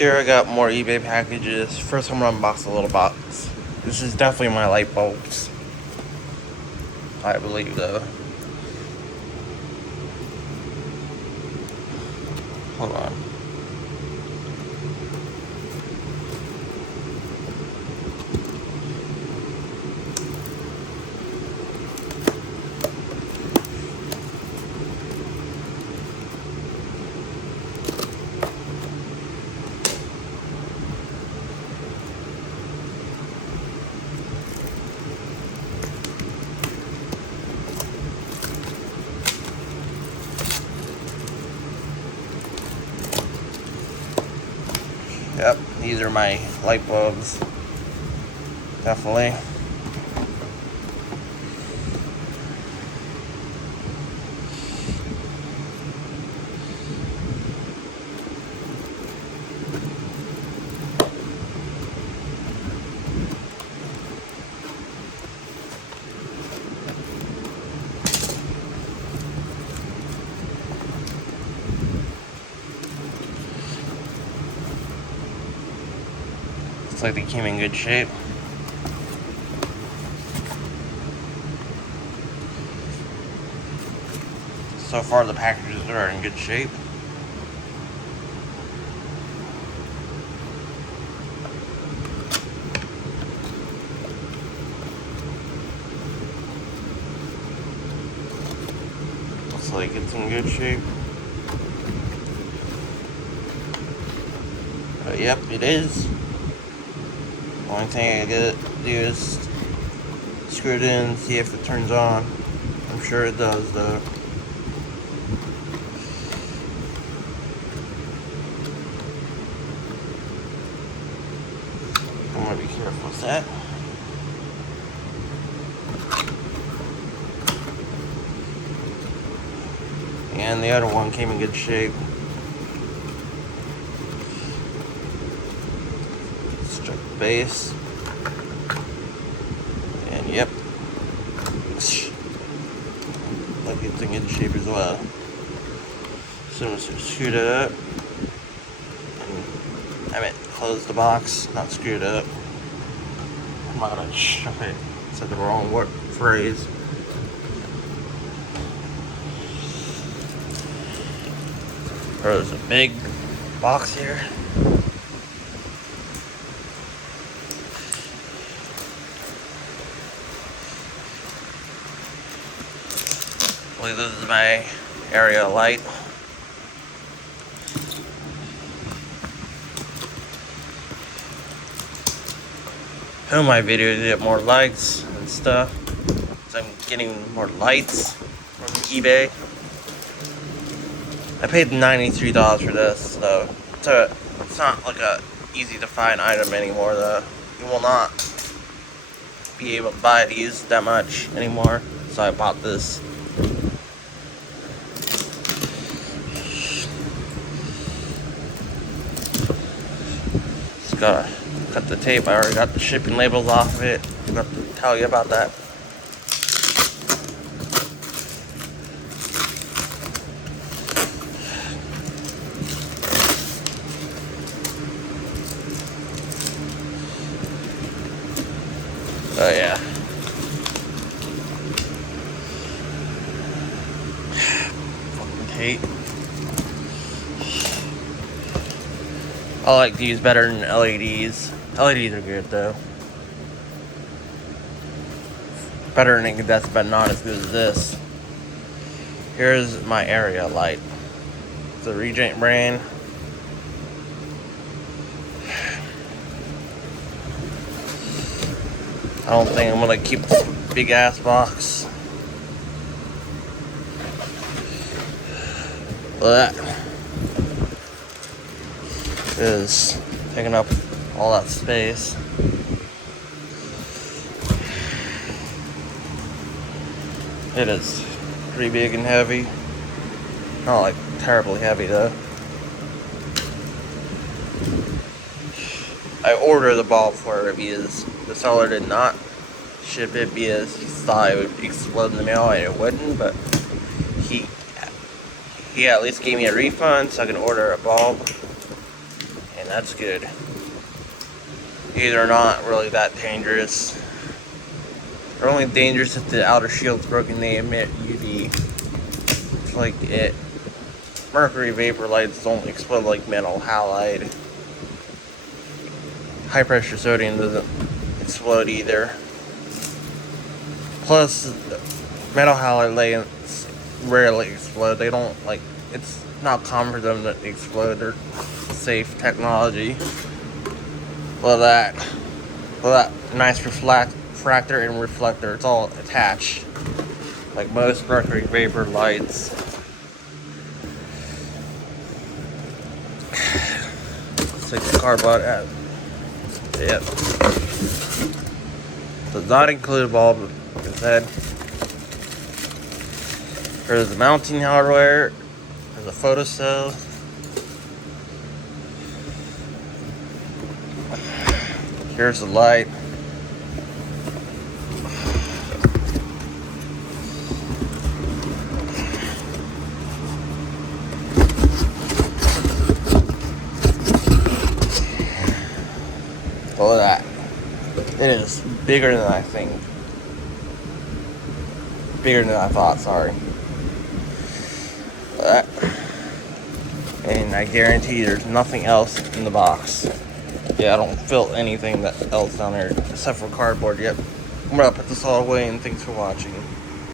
Here I got more eBay packages. First I'm gonna unbox the little box. This is definitely my light bulbs, I believe though. Hold on. Yep, these are my light bulbs. Definitely. Looks like they came in good shape. So far the packages are in good shape. Looks like it's in good shape. But yep, it is. The only thing I gotta do is screw it in, see if it turns on. I'm sure it does though. I'm gonna be careful with that. And the other one came in good shape. Struck the base. And yep. Like it's in good shape as well. So I'm just gonna screw it up. I meant close the box, not screw it up. I'm not gonna shove it. Said the wrong word phrase. There's a big box here. I believe this is my area light. Film my video to get more likes and stuff. So I'm getting more lights from eBay. I paid $93 for this, so it's not like a easy to find item anymore though. You will not be able to buy these that much anymore. So I bought this. Just gotta cut the tape. I already got the shipping labels off of it. Forgot to tell you about that. Oh yeah. Fucking tape. I like these better than LEDs. LEDs are good though. Better than incandescent, but not as good as this. Here's my area light. It's a Regent brand. I don't think I'm gonna keep this big ass box. Well, that is taking up all that space. It is pretty big and heavy. Not like terribly heavy though. I ordered the bulb for it because the seller did not ship it because he thought it would explode in the mail and it wouldn't, but he at least gave me a refund so I can order a bulb. And That's good. They're not really that dangerous. They're only dangerous if the outer shield's broken. They emit UV. It's like it. Mercury vapor lights don't explode like metal halide. High pressure sodium doesn't explode either. Plus, metal halide lights rarely explode. They don't like. It's not common for them to explode. They're safe technology. Well, that nice refractor and reflector, it's all attached, like most mercury vapor lights. Let's take the cardboard out. Yep. Does not include a bulb instead. There's the mounting hardware. There's a photocell. Here's the light. Look at that. It is bigger than I think. Bigger than I thought, sorry. Look at that. And I guarantee there's nothing else in the box. Yeah, I don't feel anything else down there except for cardboard yet. I'm gonna put this all away, and thanks for watching.